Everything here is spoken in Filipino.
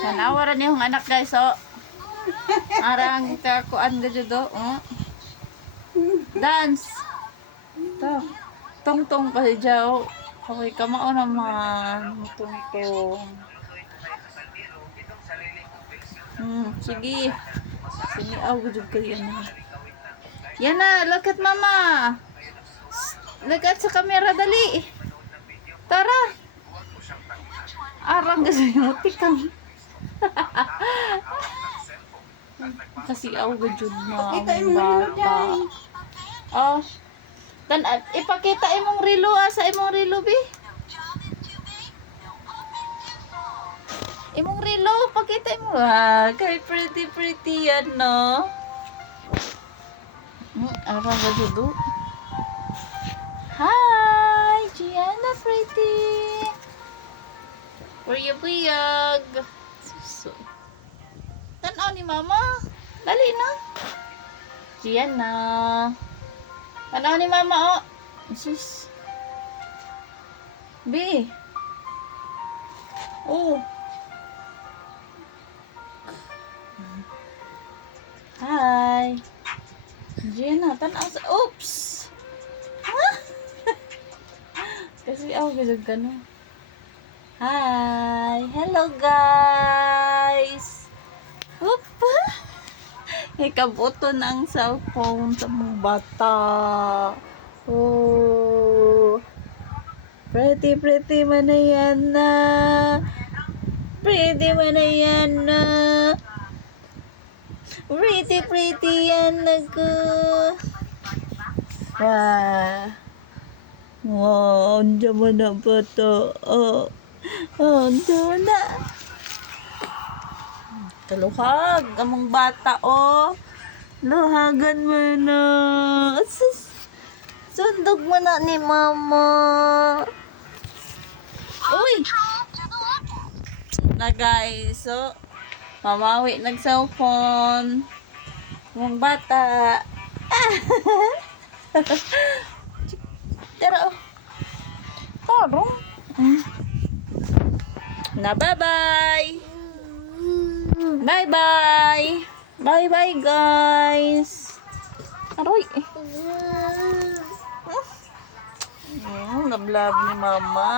Tanawa rin yung anak guys, oh. Arang kakuan ga judo, oh. Dance. Ito. Tong-tong kasi dyaw. Okay, kamao naman. Tong-tong. Sige. Siniaw ga jud kayo na. Yan na, look at mama. Look at sa camera, dali. Tara. Arang kasi yung tikang. Kasi aw gajud na ang bata. Oh. Ipakita imong relo sa imong relo bi. Imong relo, pakita mo. Kay pretty yan, no? Arang gajud. Hi, Gianna pretty. Puyag. Suso. Tanaw ni mama. Dali na. Gianna. Tanaw ni mama, oh. Sus. B. Oh. Hi. Gianna, tanaw sa... Oops. Kasi ako gano'n ka na. Hi! Hello guys! Oop! Ikabuto ng cellphone sa mga bata. Oh! Pretty man na yan na. Pretty man na yan na. Pretty yan na ko. Wow, andiyan mo na ba to? Andiyan na. Taluhag, among bata, oh. Luhagan mo na. Sundog mo na ni mama. Uy! Na guys, so, mamawi nag-cellphone. Among bata. Tara, taro. Na bye-bye. Bye-bye. Bye-bye, guys. Aroy. Love ni mama.